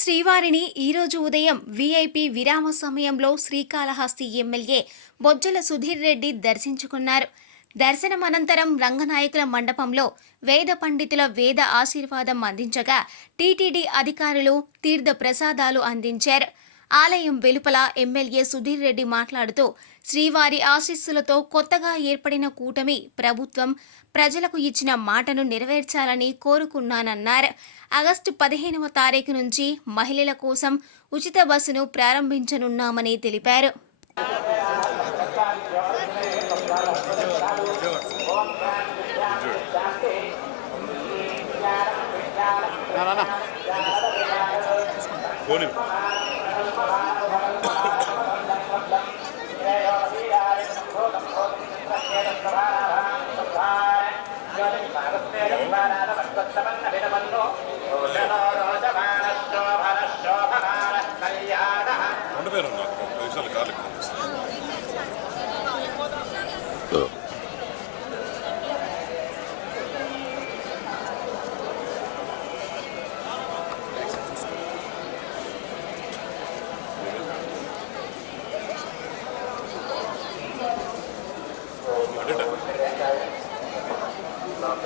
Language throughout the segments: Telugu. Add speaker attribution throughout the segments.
Speaker 1: శ్రీవారిని ఈరోజు ఉదయం వీఐపీ విరామ సమయంలో శ్రీకాళహస్తి ఎమ్మెల్యే బొజ్జల సుధీర్ రెడ్డి దర్శించుకున్నారు. దర్శనం అనంతరం రంగనాయకుల మండపంలో వేద పండితుల వేద ఆశీర్వాదం అందించగా టీటీడీ అధికారులు తీర్థ ప్రసాదాలు అందించారు. ఆలయం వెలుపల ఎమ్మెల్యే సుధీర్ రెడ్డి మాట్లాడుతూ శ్రీవారి ఆశీస్సులతో కొత్తగా ఏర్పడిన కూటమి ప్రభుత్వం ప్రజలకు ఇచ్చిన మాటను నెరవేర్చాలని కోరుకున్నానన్నారు. ఆగస్టు పదిహేనవ తారీఖు నుంచి మహిళల కోసం ఉచిత బస్సును ప్రారంభించనున్నామని తెలిపారు.
Speaker 2: ఫోన్ ఉండపోయాను నాకు పది నిమిషాలు కాలు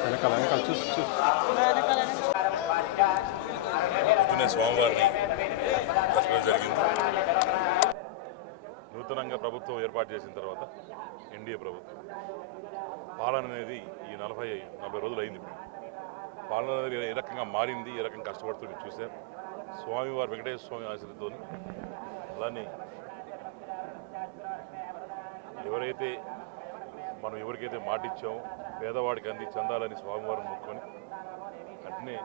Speaker 3: వెనకాల వెనకాల చూసి చూసి
Speaker 2: స్వామివారిని దర్శనం జరిగింది. నూతనంగా ప్రభుత్వం ఏర్పాటు చేసిన తర్వాత ఎన్డీఏ ప్రభుత్వం పాలన అనేది ఈ నలభై నలభై రోజులు అయింది ఇప్పుడు. పాలన అనేది ఏ రకంగా మారింది ఏ రకంగా కష్టపడుతుంది చూశారు. స్వామివారి వెంకటేశ్వర స్వామి ఆశీర్వతో అలానే ఎవరైతే మనం ఎవరికైతే మాటిచ్చామో పేదవాడికి అంది చందాలని స్వామివారిని మొక్కుకొని అట్నే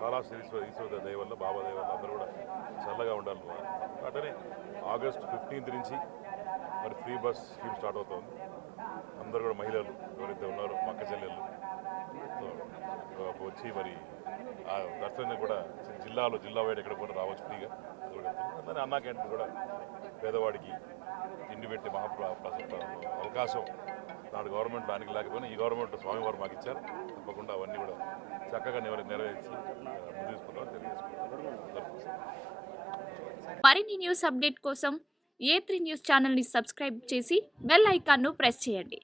Speaker 2: కాళాశ్రీశ్వర ఈశ్వర ఈశ్వర దయ వల్ల బాబా దయ వల్ల అందరూ కూడా చల్లగా ఉండాలి అట్లనే ఆగస్ట్ ఫిఫ్టీన్త్ నుంచి మరి ఫ్రీ బస్ స్కీమ్ స్టార్ట్ అవుతుంది. అందరూ కూడా మహిళలు ఎవరైతే ఉన్నారో మా అక్క చెల్లెళ్ళు సో, వచ్చి మరి ఆ దర్శనం కూడా జిల్లాలో జిల్లా వైడ్ ఎక్కడ కూడా రావచ్చు ఫ్రీగా. అట్లనే అన్నా క్యాంటీన్ కూడా పేదవాడికి తిండి పెట్టి మహాప్ర అవకాశం. నాడు గవర్నమెంట్ దానికి లేకపోయినా ఈ గవర్నమెంట్ స్వామివారు మాకు ఇచ్చారు. తప్పకుండా అవన్నీ కూడా చక్కగా నెరవేర్చి తీసుకుంటామని తెలియజేసుకుంటాం
Speaker 4: మరిన్ని న్యూస్ అప్డేట్ కోసం ఏ త్రీ న్యూస్ ఛానల్ని సబ్స్క్రైబ్ చేసి బెల్ ఐకాన్ను ప్రెస్ చేయండి.